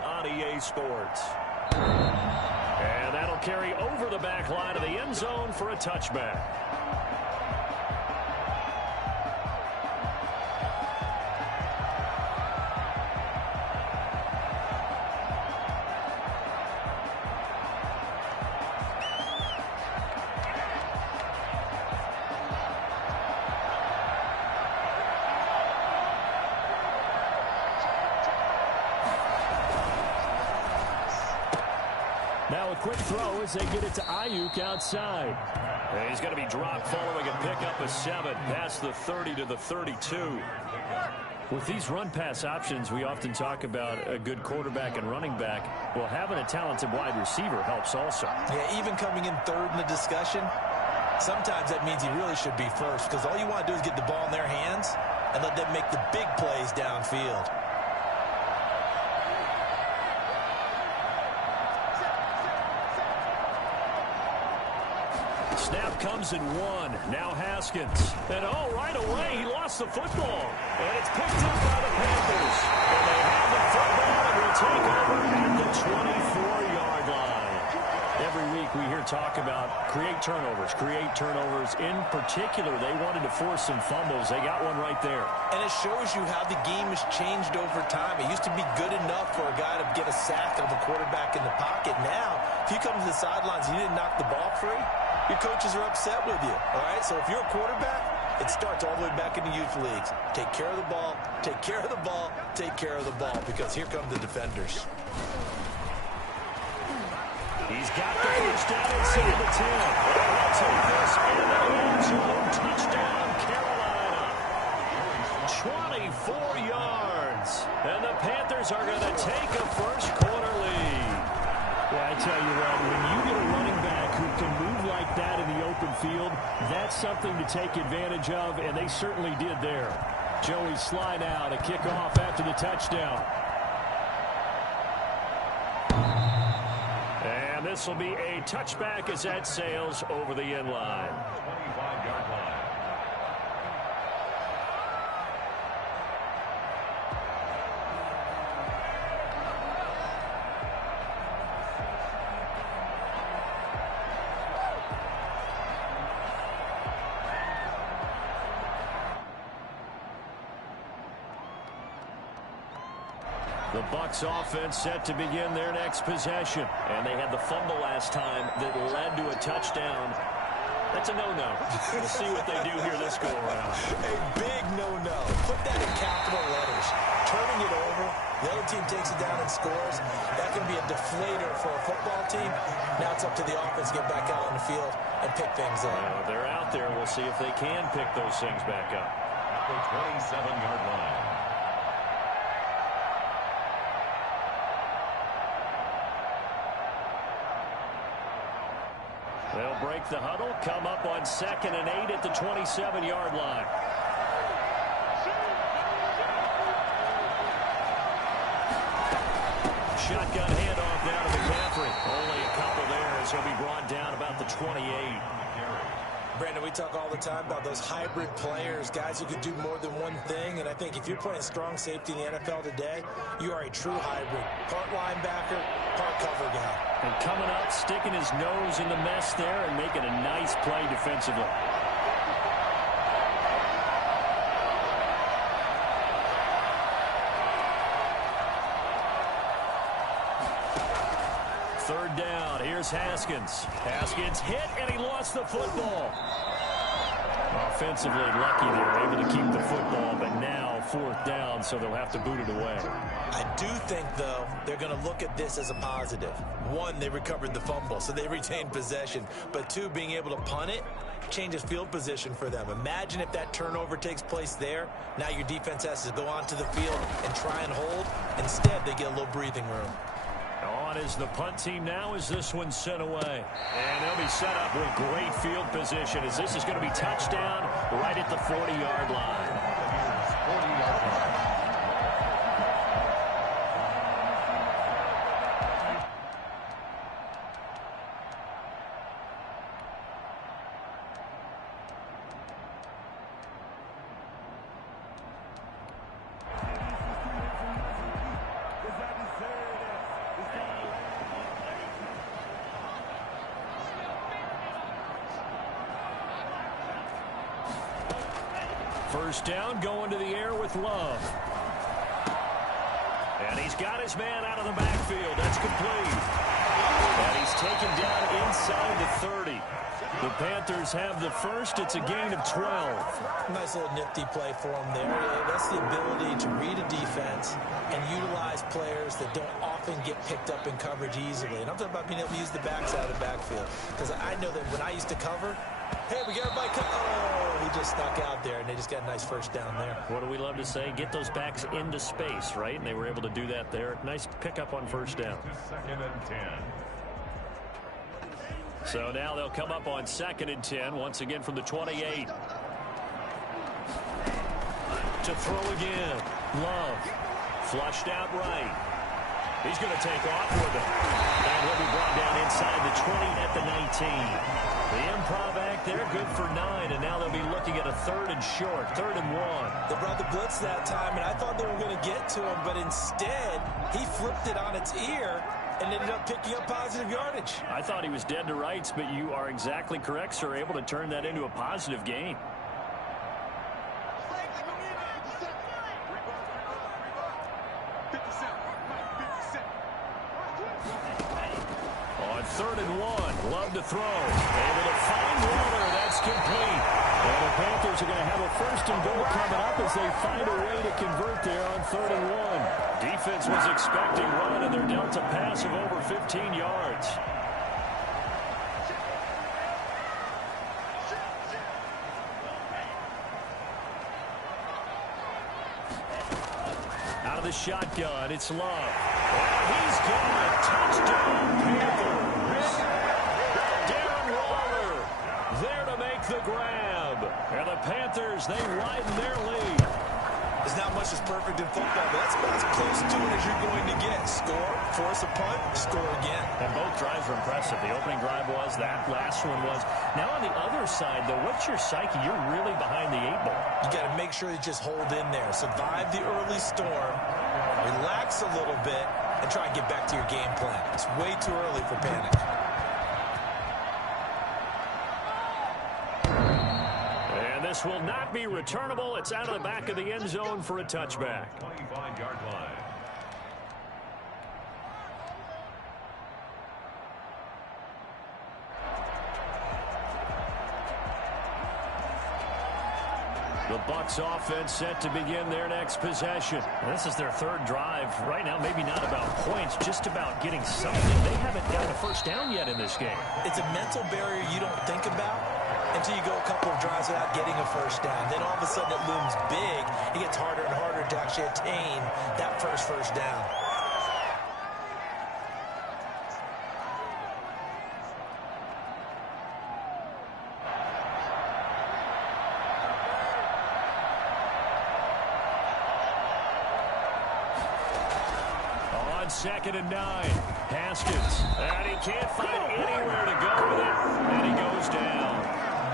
on EA Sports. And that'll carry over the back line of the end zone for a touchback. Now a quick throw as they get it to Ayuk outside. And he's going to be dropped following a pickup of 7 past the 30 to the 32. With these run-pass options, we often talk about a good quarterback and running back. Well, having a talented wide receiver helps also. Yeah, even coming in third in the discussion, sometimes that means he really should be first, because all you want to do is get the ball in their hands and let them make the big plays downfield. Snap comes in 1. Now Haskins. And right away, he lost the football. And it's picked up by the Panthers. And they have the football and will take over at the 24-yard line. Every week we hear talk about create turnovers. In particular, they wanted to force some fumbles. They got one right there. And it shows you how the game has changed over time. It used to be good enough for a guy to get a sack of a quarterback in the pocket. Now, if you come to the sidelines and you didn't knock the ball free, your coaches are upset with you, all right? So if you're a quarterback, it starts all the way back in the youth leagues. Take care of the ball, take care of the ball, take care of the ball, because here come the defenders. He's got the first down inside the 10. They'll take this in the end zone. Touchdown, Carolina. 24 yards. And the Panthers are going to take a first-quarter lead. Yeah, I tell you what, when you get a running back who can move like that in the open field, that's something to take advantage of, and they certainly did there. Joey slide out, a kickoff after the touchdown. And this will be a touchback as that sails over the end line. 25-yard line. The Bucs offense set to begin their next possession. And they had the fumble last time that led to a touchdown. That's a no-no. We'll see what they do here this go-around. A big no-no. Put that in capital letters. Turning it over, the other team takes it down and scores. That can be a deflator for a football team. Now it's up to the offense to get back out on the field and pick things up. They're out there. We'll see if they can pick those things back up. At the 27-yard line. They'll break the huddle, come up on 2nd and 8 at the 27-yard line. Shotgun handoff down to McCaffrey. Only a couple there as he'll be brought down about the 28. Brandon, we talk all the time about those hybrid players, guys who can do more than one thing, and I think if you're playing strong safety in the NFL today, you are a true hybrid. Part linebacker, part cover guy. And coming up, sticking his nose in the mess there and making a nice play defensively. Third down. Here's Haskins. Haskins hit, and he lost the football. Offensively lucky they're able to keep the football, but now 4th down, so they'll have to boot it away. I do think, though, they're going to look at this as a positive. 1, they recovered the fumble, so they retained possession. But 2, being able to punt it changes field position for them. Imagine if that turnover takes place there. Now your defense has to go onto the field and try and hold. Instead, they get a little breathing room. On is the punt team now as this one's sent away. And they'll be set up with great field position as this is going to be touchdown right at the 40-yard line. 40-yard line. first down, going to the air with Love. And he's got his man out of the backfield. That's complete. And he's taken down inside the 30. The Panthers have the first. It's a gain of 12. Nice little nifty play for him there. That's the ability to read a defense and utilize players that don't often get picked up in coverage easily. And I'm talking about being able to use the backside of the backfield. Because I know that when I used to cover, hey, we got everybody oh, he just snuck out there, and they just got a nice first down there. What do we love to say? Get those backs into space, right? And they were able to do that there. Nice pickup on first down. Second and 10. So now they'll come up on 2nd and 10, once again from the 28. To throw again. Love. Flushed out right. He's going to take off with it. And he'll be brought down inside the 20 at the 19. The improv act there, good for 9, and now they'll be looking at a 3rd and short, 3rd and 1. They brought the blitz that time, and I thought they were going to get to him, but instead, he flipped it on its ear and ended up picking up positive yardage. I thought he was dead to rights, but you are exactly correct, sir. Able to turn that into a positive gain. On 3rd and 1, Love to throw. Able to find Waller. That's complete. And the Panthers are going to have a 1st and goal coming up as they find a way to convert there on 3rd and 1. Defense was expecting run, and they're dealt a pass of over 15 yards. Out of the shotgun, it's Love. And he's gone. Touchdown, Panthers. Darren Waller there to make the grab. And the Panthers, they widen their lead. There's not much that's perfect in football, but that's about as close to it as you're going to get. Score, force a punt, score again. And both drives were impressive. The opening drive was, that last one was. Now on the other side, though, what's your psyche? You're really behind the 8 ball. You got to make sure you just hold in there. Survive the early storm, relax a little bit, and try and get back to your game plan. It's way too early for panic. This will not be returnable. It's out of the back of the end zone for a touchback. 25-yard line. The Bucs offense set to begin their next possession. This is their 3rd drive. Right now, maybe not about points, just about getting something. They haven't gotten a first down yet in this game. It's a mental barrier you don't think about until you go a couple of drives without getting a first down. Then all of a sudden it looms big. It gets harder and harder to actually attain that first down. On 2nd and 9, Haskins. And he can't find anywhere to go with it. And he goes down.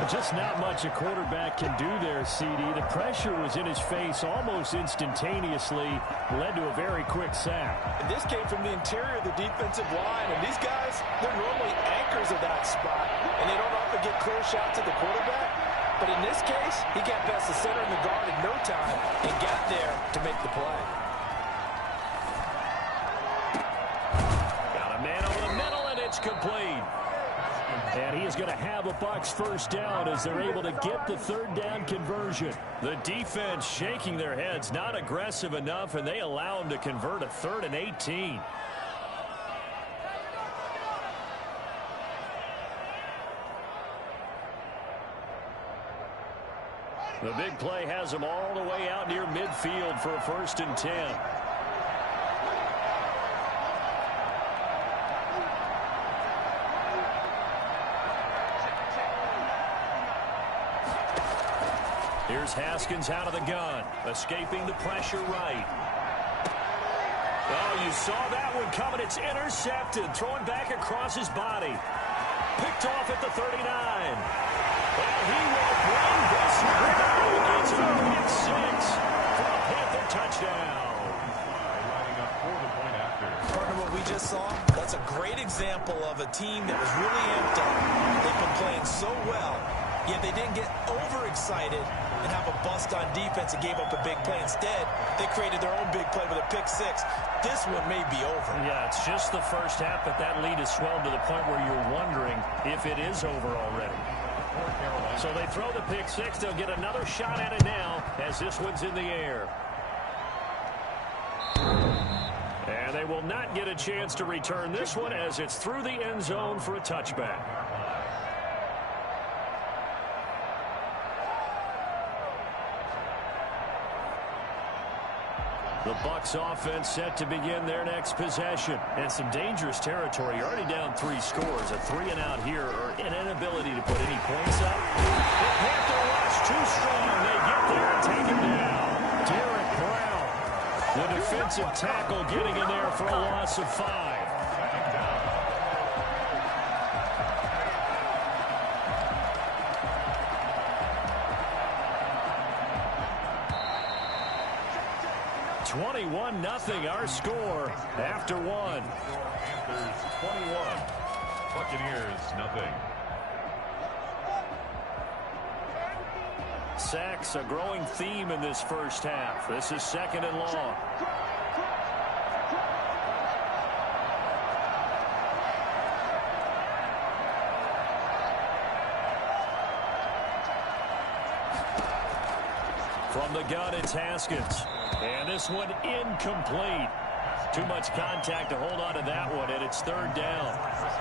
Just not much a quarterback can do there, CD. The pressure was in his face almost instantaneously, led to a very quick sack. And this came from the interior of the defensive line, and these guys, they're normally anchors of that spot, and they don't often get clear shots at the quarterback. But in this case, he got past the center and the guard in no time and got there to make the play. Got a man over the middle, and it's complete. And he is going to have a Bucs first down as they're able to get the 3rd down conversion. The defense shaking their heads, not aggressive enough, and they allow him to convert a 3rd and 18. The big play has them all the way out near midfield for a 1st and 10. Here's Haskins out of the gun, escaping the pressure right. Oh, you saw that one coming. It's intercepted, thrown back across his body. Picked off at the 39. And he will bring this one back. It's a pick 6 for a Panther touchdown. Lining up for the point after. Partner, what we just saw, that's a great example of a team that was really amped up. They've been playing so well, yet they didn't get overexcited and have a bust on defense and gave up a big play. Instead, they created their own big play with a pick six. This one may be over. Yeah, it's just the first half, but that lead has swelled to the point where you're wondering if it is over already. So they throw the pick six. They'll get another shot at it now as this one's in the air. And they will not get a chance to return this one as it's through the end zone for a touchback. The Bucs offense set to begin their next possession. And some dangerous territory. You're already down 3 scores. A 3-and-out here or an inability to put any points up. The Panther rush too strong. They get there and take him down. Derek Brown, the defensive tackle, getting in there for a loss of 5. 21-0 our score after 1. Panthers 21, Buccaneers nothing. Sacks, a growing theme in this first half. This is 2nd and long. From the gun, it's Haskins. And this one incomplete. Too much contact to hold on to that one, and it's 3rd down.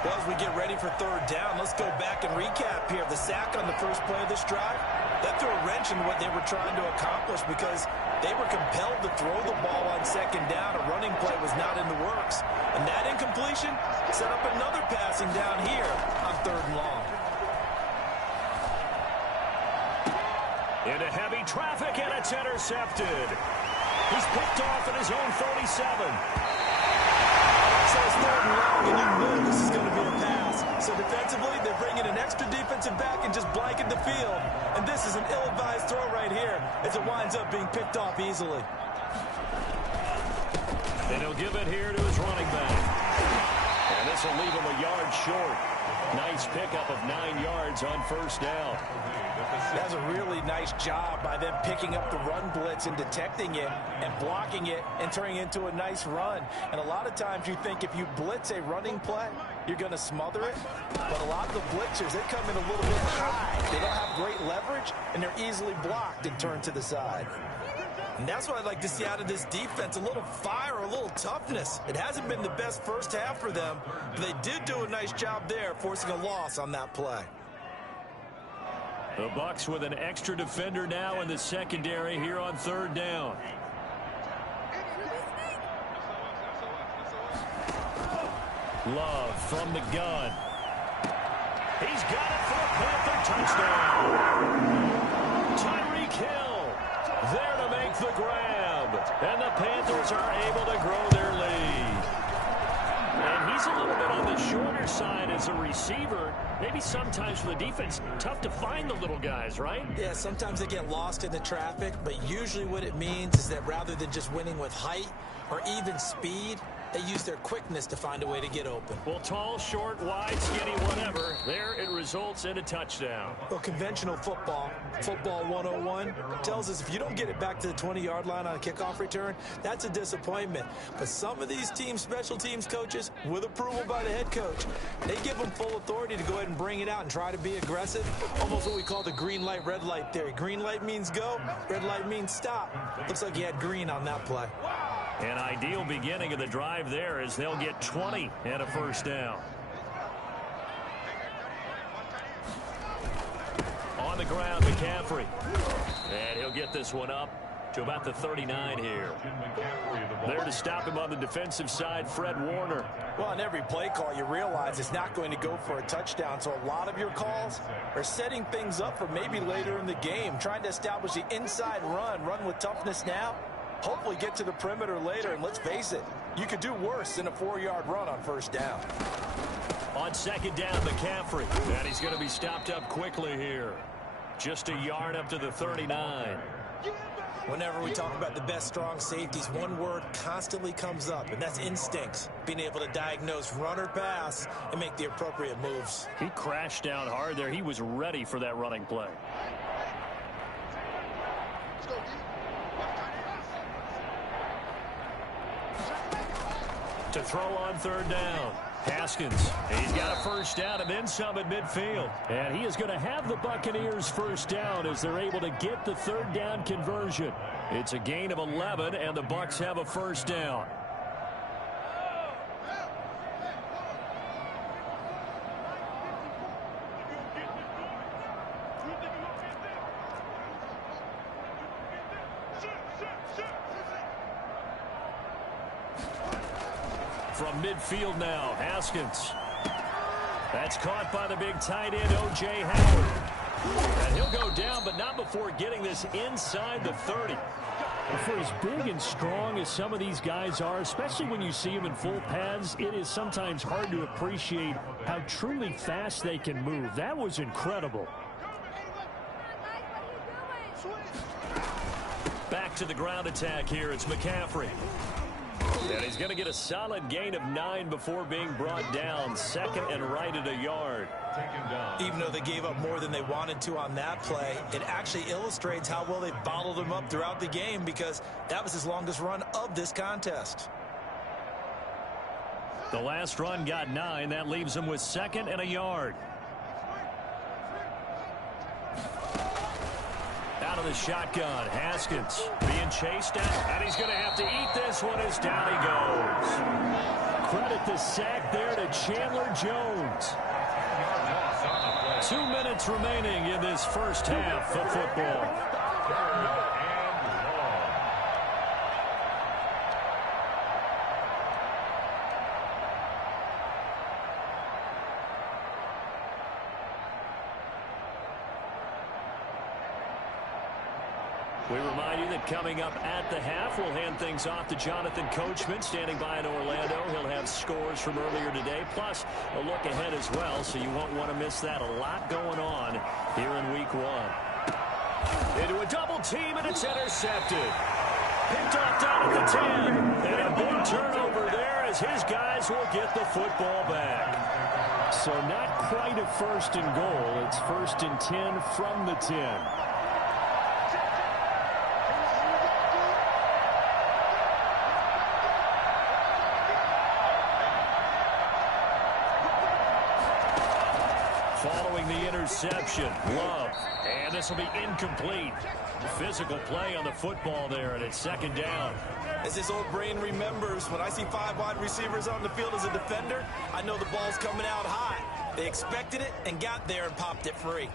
Well, as we get ready for 3rd down, let's go back and recap here. The sack on the first play of this drive, that threw a wrench in what they were trying to accomplish because they were compelled to throw the ball on 2nd down. A running play was not in the works. And that incompletion set up another passing down here on 3rd and long. Into heavy traffic, and it's intercepted. He's picked off at his own 47. So it's 3rd and long, and you know this is going to be a pass. So defensively, they're bringing an extra defensive back and just blanket the field. And this is an ill-advised throw right here as it winds up being picked off easily. And he'll give it here to his running back. And this will leave him a yard short. Nice pickup of 9 yards on 1st down. That's a really nice job by them picking up the run blitz and detecting it and blocking it and turning it into a nice run. And a lot of times you think if you blitz a running play, you're going to smother it. But a lot of the blitzers, they come in a little bit high. They don't have great leverage, and they're easily blocked and turned to the side. And that's what I'd like to see out of this defense, a little fire, a little toughness. It hasn't been the best first half for them, but they did do a nice job there, forcing a loss on that play. The Bucs with an extra defender now in the secondary here on 3rd down. Love from the gun. He's got it for a Panther touchdown. Tyreek Hill there to make the grab. And the Panthers are able to grow their lead. And he's a little bit on the shorter side as a receiver. Maybe sometimes for the defense, tough to find the little guys, right? Yeah, sometimes they get lost in the traffic, but usually what it means is that rather than just winning with height or even speed, they use their quickness to find a way to get open. Well, tall, short, wide, skinny, whatever. There it results in a touchdown. Well, conventional football 101, tells us if you don't get it back to the 20-yard line on a kickoff return, that's a disappointment. But some of these teams, special teams coaches, with approval by the head coach, they give them full authority to go ahead and bring it out and try to be aggressive. Almost what we call the green light, red light theory. Green light means go, red light means stop. Looks like he had green on that play. An ideal beginning of the drive there as they'll get 20 and a 1st down. On the ground, McCaffrey. And he'll get this one up to about the 39 here. There to stop him on the defensive side, Fred Warner. Well, on every play call, you realize it's not going to go for a touchdown. So a lot of your calls are setting things up for maybe later in the game, trying to establish the inside run with toughness now. Hopefully get to the perimeter later, and let's face it, you could do worse than a 4-yard run on 1st down. On 2nd down, McCaffrey. And he's going to be stopped up quickly here. Just a yard up to the 39. Whenever we talk about the best strong safeties, one word constantly comes up, and that's instincts. Being able to diagnose run or pass and make the appropriate moves. He crashed down hard there. He was ready for that running play. To throw on third down. Haskins, he's got a first down and then some at midfield. And he is going to have the Buccaneers first down as they're able to get the third down conversion. It's a gain of 11, and the Bucs have a first down. From midfield now, Haskins. That's caught by the big tight end, O.J. Howard. And he'll go down, but not before getting this inside the 30. And for as big and strong as some of these guys are, especially when you see them in full pads, it is sometimes hard to appreciate how truly fast they can move. That was incredible. Back to the ground attack here. It's McCaffrey. And he's going to get a solid gain of 9 before being brought down. Second and right at a yard. Even though they gave up more than they wanted to on that play, it actually illustrates how well they bottled him up throughout the game, because that was his longest run of this contest. The last run got 9. That leaves him with second and a yard. Out of the shotgun, Haskins being chased out, and he's going to have to eat this one as down he goes. Credit the sack there to Chandler Jones. 2 minutes remaining in this first half of football. We remind you that coming up at the half, we'll hand things off to Jonathan Coachman, standing by in Orlando. He'll have scores from earlier today, plus a look ahead as well, so you won't want to miss that. A lot going on here in Week 1. Into a double team, and it's intercepted. Picked off down at the 10, and a big turnover there as his guys will get the football back. So not quite a first and goal. It's first and 10 from the 10. Following the interception, Love, and this will be incomplete. Physical play on the football there, and it's second down. As his old brain remembers, when I see 5 wide receivers on the field as a defender, I know the ball's coming out high. They expected it and got there and popped it free.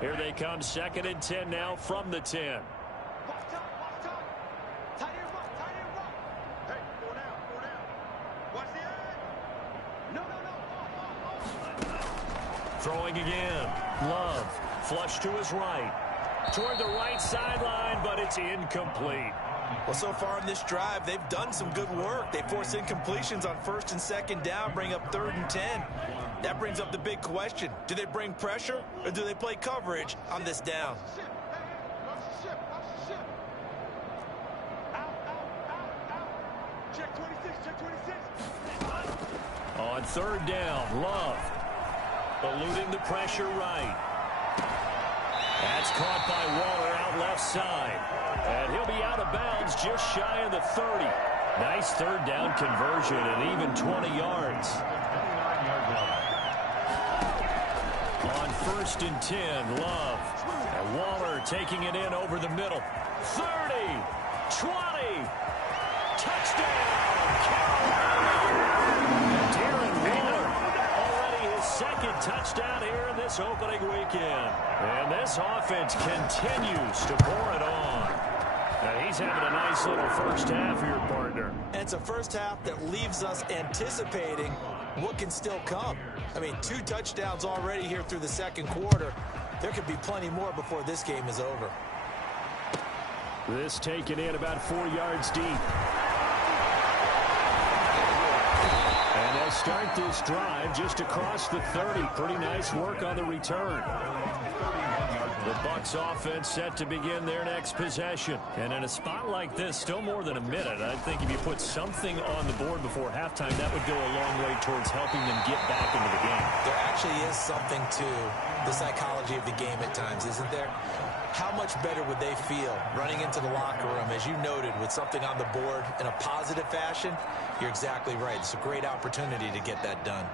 Here they come, second and 10 now from the 10. Throwing again. Love. Flush to his right. Toward the right sideline, but it's incomplete. Well, so far in this drive, they've done some good work. They force incompletions on first and second down, bring up 3rd and 10. That brings up the big question. Do they bring pressure, or do they play coverage on this down? On 3rd down, Love. Eluding the pressure right. That's caught by Waller out left side. And he'll be out of bounds just shy of the 30. Nice 3rd down conversion and even 20 yards. On 1st and 10, Love. And Waller taking it in over the middle. 30, 20, touchdown, Darren Waller. Second touchdown here in this opening weekend. And this offense continues to pour it on. And he's having a nice little first half here, partner. And it's a first half that leaves us anticipating what can still come. I mean, 2 touchdowns already here through the second quarter. There could be plenty more before this game is over. This taken in about 4 yards deep. And they'll start this drive just across the 30. Pretty nice work on the return. The Bucs offense set to begin their next possession. And in a spot like this, still more than a minute, I think if you put something on the board before halftime, that would go a long way towards helping them get back into the game. There actually is something to the psychology of the game at times, isn't there? How much better would they feel running into the locker room, as you noted, with something on the board in a positive fashion? You're exactly right. It's a great opportunity to get that done.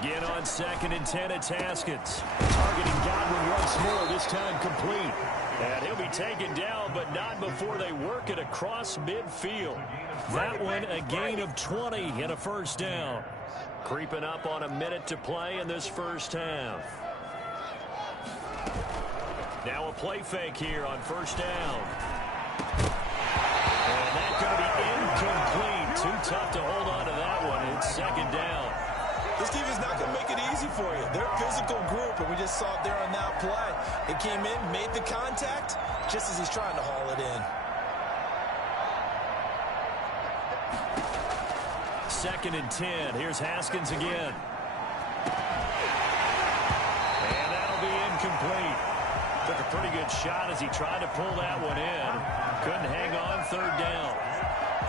Again on 2nd and 10, it's Haskins. Targeting Godwin once more, this time complete. And he'll be taken down, but not before they work it across midfield. That one a gain of 20 and a first down. Creeping up on a minute to play in this first half. Now a play fake here on first down. And that's going to be incomplete. Too tough to hold on to that one. It's 2nd down. This defense is not going to make it easy for you. They're a physical group, and we just saw it there on that play. It came in, made the contact, just as he's trying to haul it in. 2nd and 10. Here's Haskins again. And that'll be incomplete. Took a pretty good shot as he tried to pull that one in. Couldn't hang on, 3rd down.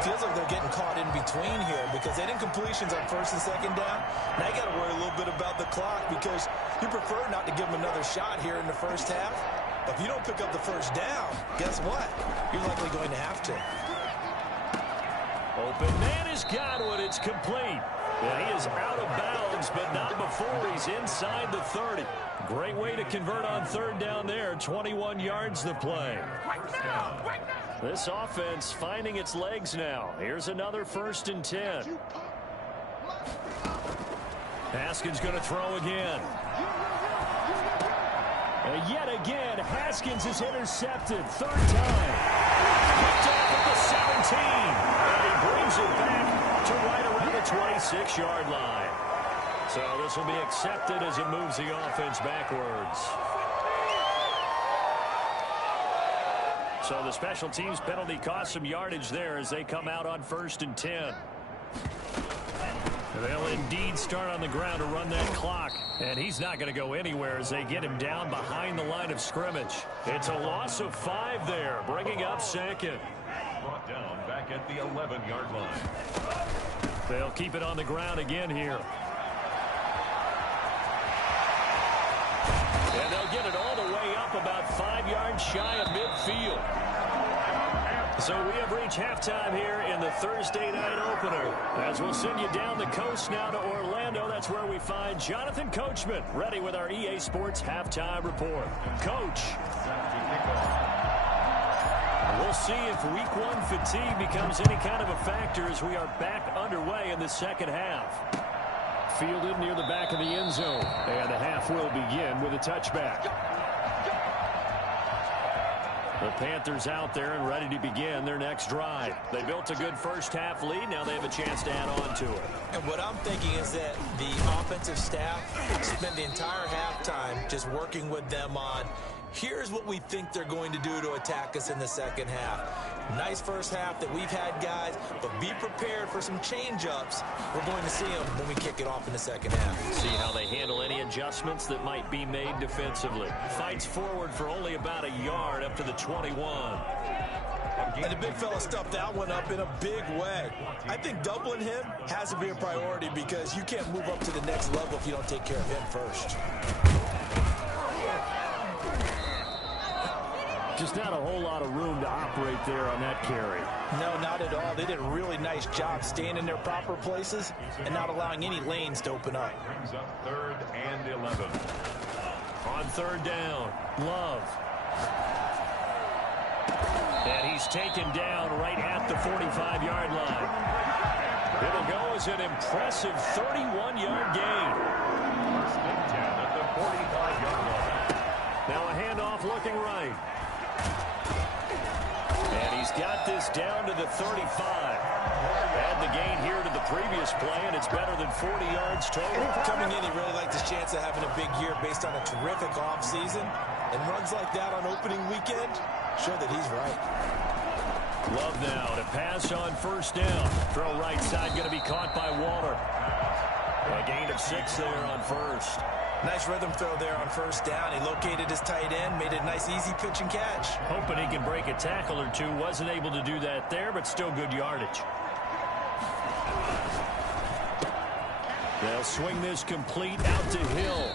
Feels like they're getting caught in between here because they had incompletions on 1st and 2nd down. Now you got to worry a little bit about the clock because you prefer not to give them another shot here in the first half. But if you don't pick up the first down, guess what? You're likely going to have to. Open man is Godwin. It's complete. And he is out of bounds, but not before he's inside the 30. Great way to convert on 3rd down there. 21 yards the play. This offense finding its legs now. Here's another 1st and 10. Haskins going to throw again. And yet again, Haskins is intercepted. 3rd time. Picked off at the 17. And he brings it back to right around the 26-yard line. So this will be accepted as it moves the offense backwards. So the special teams penalty cost some yardage there as they come out on 1st and 10. They'll indeed start on the ground to run that clock. And he's not going to go anywhere as they get him down behind the line of scrimmage. It's a loss of 5 there, bringing up 2nd. Brought down back at the 11-yard line. They'll keep it on the ground again here. And they'll get it all the way up about 5 yards shy of midfield. So we have reached halftime here in the Thursday night opener. As we'll send you down the coast now to Orlando, that's where we find Jonathan Coachman ready with our EA Sports halftime report. Coach. We'll see if week 1 fatigue becomes any kind of a factor as we are back underway in the second half. Fielded near the back of the end zone. And the half will begin with a touchback. The Panthers out there and ready to begin their next drive. They built a good first half lead. Now they have a chance to add on to it. And what I'm thinking is that the offensive staff spent the entire halftime just working with them on, here's what we think they're going to do to attack us in the second half. Nice first half that we've had, guys, but be prepared for some change-ups. We're going to see them when we kick it off in the second half. See how they handle any adjustments that might be made defensively. Fights forward for only about a yard up to the 21. And the big fella stuffed that one up in a big way. I think doubling him has to be a priority because you can't move up to the next level if you don't take care of him first. Just not a whole lot of room to operate there on that carry. No, not at all. They did a really nice job staying in their proper places and not allowing any lanes to open up. Brings up 3rd and 11. On 3rd down, Love. And he's taken down right at the 45-yard line. It'll go as an impressive 31-yard gain. 1st and 10 at the 45-yard line. Now a handoff looking right. And he's got this down to the 35. Add the gain here to the previous play, and it's better than 40 yards total. Coming in, he really liked his chance of having a big year based on a terrific offseason. And runs like that on opening weekend show that he's right. Love now to pass on 1st down. Throw right side going to be caught by Waller. A gain of 6 there on first. Nice rhythm throw there on first down. He located his tight end, made a nice easy pitch and catch. Hoping he can break a tackle or two. Wasn't able to do that there, but still good yardage. They'll swing this complete out to Hill.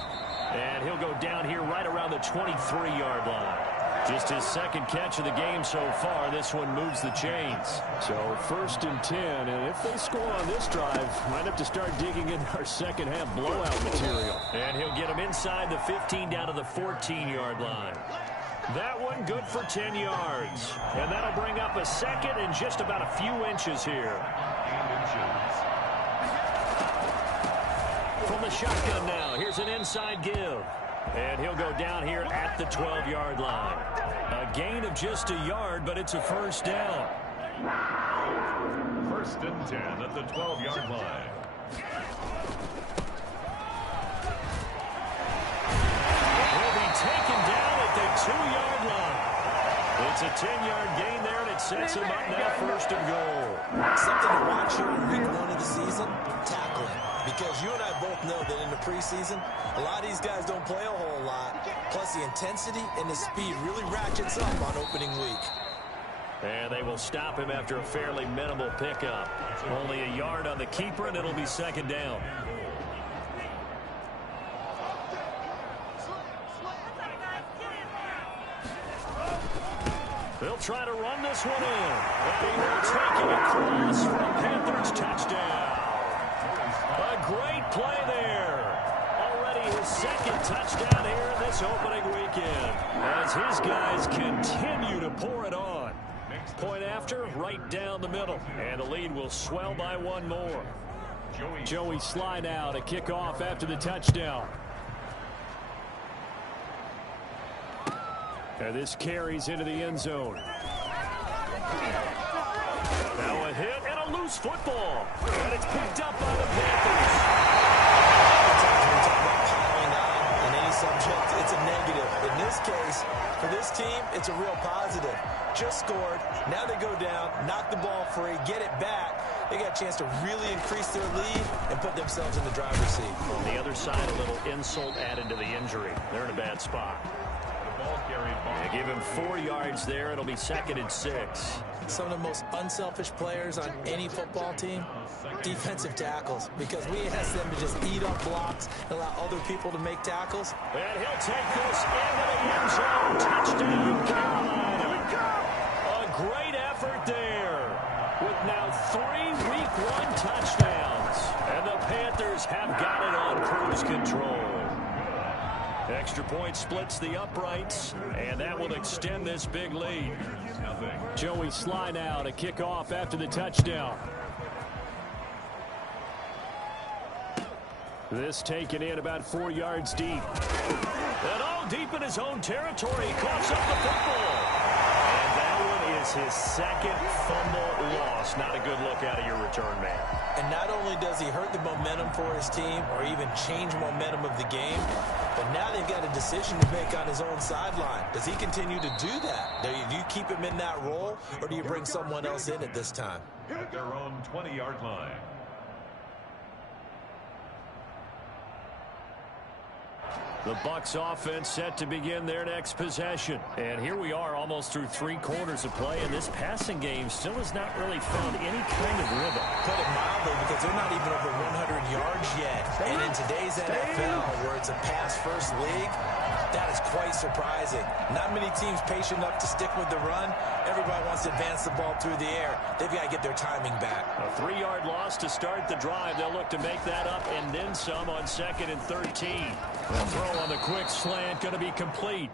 And he'll go down here right around the 23-yard line. Just his second catch of the game so far. This one moves the chains. So 1st and 10, and if they score on this drive, might have to start digging in our second half blowout material. And he'll get him inside the 15 down to the 14-yard line. That one good for 10 yards. And that'll bring up a second and just about a few inches here. From the shotgun now, here's an inside give. And he'll go down here at the 12-yard line. A gain of just a yard, but it's a first down. 1st and 10 at the 12-yard line. He'll be taken down at the 2-yard line. It's a 10-yard gain there, and it sets him up now 1st and goal. Something to watch here in week 1 of the season, tackling. Because you and I both know that in the preseason, a lot of these guys don't play a whole lot. Plus, the intensity and the speed really ratchets up on opening week. And they will stop him after a fairly minimal pickup. Only a yard on the keeper, and it'll be second down. They'll try to run this one in. And he will take it across for a Panthers touchdown. A great play there. Already his second touchdown here in this opening weekend. As his guys continue to pour it on. Point after, right down the middle. And the lead will swell by one more. Joey slide out, a kickoff after the touchdown. And this carries into the end zone. Now a hit and a loose football. And it's picked up by the Panthers. In any subject, it's a negative. In this case, for this team, it's a real positive. Just scored. Now they go down, knock the ball free, get it back. They got a chance to really increase their lead and put themselves in the driver's seat. On the other side, a little insult added to the injury. They're in a bad spot. They give him 4 yards there. It'll be 2nd and 6. Some of the most unselfish players on any football team, defensive tackles, because we ask them to just eat up blocks and allow other people to make tackles. And he'll take this into the end zone. Touchdown, Carolina. A great effort there with now 3 Week 1 touchdowns. And the Panthers have got it on cruise control. Extra point splits the uprights, and that will extend this big lead. Joey slide out, a kickoff after the touchdown. This taken in about 4 yards deep. And all deep in his own territory. He coughs up the football. And that one is his 2nd fumble loss. Not a good look out of your return man. And not only does he hurt the momentum for his team or even change momentum of the game, but now they've got a decision to make on his own sideline. Does he continue to do that? Do you keep him in that role, or do you bring someone else in at this time? At their own 20-yard line. The Bucs offense set to begin their next possession. And here we are almost through 3 quarters of play, and this passing game still has not really found any kind of rhythm. Put it mildly, because they're not even over 100 yards yet. And in today's NFL, where it's a pass-first league, that is quite surprising. Not many teams patient enough to stick with the run. Everybody wants to advance the ball through the air. They've got to get their timing back. A 3-yard loss to start the drive. They'll look to make that up and then some on 2nd and 13. The throw on the quick slant going to be complete.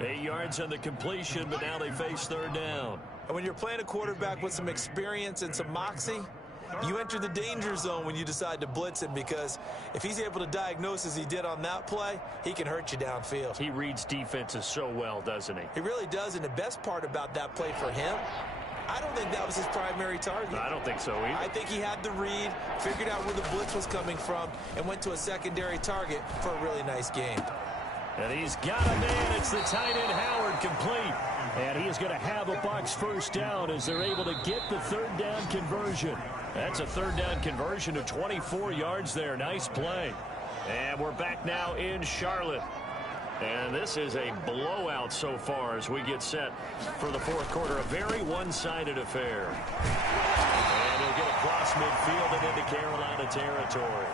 8 yards on the completion, but now they face 3rd down. And when you're playing a quarterback with some experience and some moxie, you enter the danger zone when you decide to blitz him, because if he's able to diagnose as he did on that play, he can hurt you downfield. He reads defenses so well, doesn't he? He really does, and the best part about that play for him, I don't think that was his primary target. I don't think so either. I think he had the read, figured out where the blitz was coming from, and went to a secondary target for a really nice game. And he's got a man. It's the tight end Howard, complete. And he is going to have a Bucs first down as they're able to get the 3rd down conversion. That's a third down conversion of 24 yards there. Nice play. And we're back now in Charlotte. And this is a blowout so far as we get set for the fourth quarter. A very one-sided affair. And he'll get across midfield and into Carolina territory.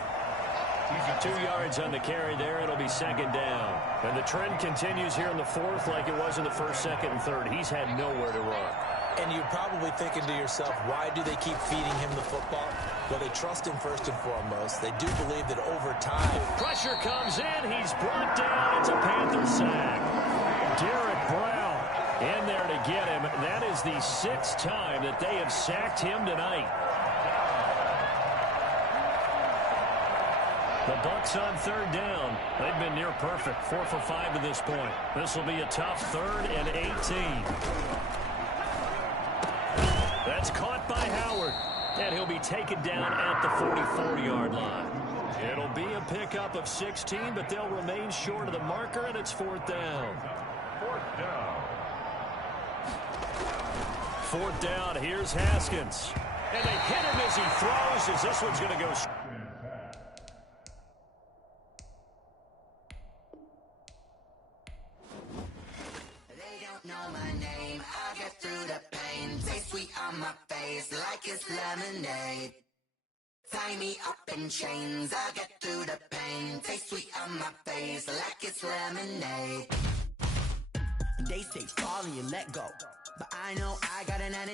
2 yards on the carry there. It'll be second down. And the trend continues here in the fourth like it was in the first, second, and third. He's had nowhere to run. And you're probably thinking to yourself, why do they keep feeding him the football? Well, they trust him first and foremost. They do believe that over time... Pressure comes in. He's brought down. It's a Panther sack. Derek Brown in there to get him. That is the 6th time that they have sacked him tonight. The Bucs on third down. They've been near perfect. 4 for 5 to this point. This will be a tough 3rd and 18. That's caught by Howard. And he'll be taken down at the 44-yard line. It'll be a pickup of 16, but they'll remain short of the marker, and it's 4th down. 4th down. 4th down. Here's Haskins. And they hit him as he throws, as this one's going to go. Know my name, I get through the pain. Taste sweet on my face like it's lemonade. Tie me up in chains, I get through the pain. Taste sweet on my face like it's lemonade. They say fall and you let go, but I know I got an attitude.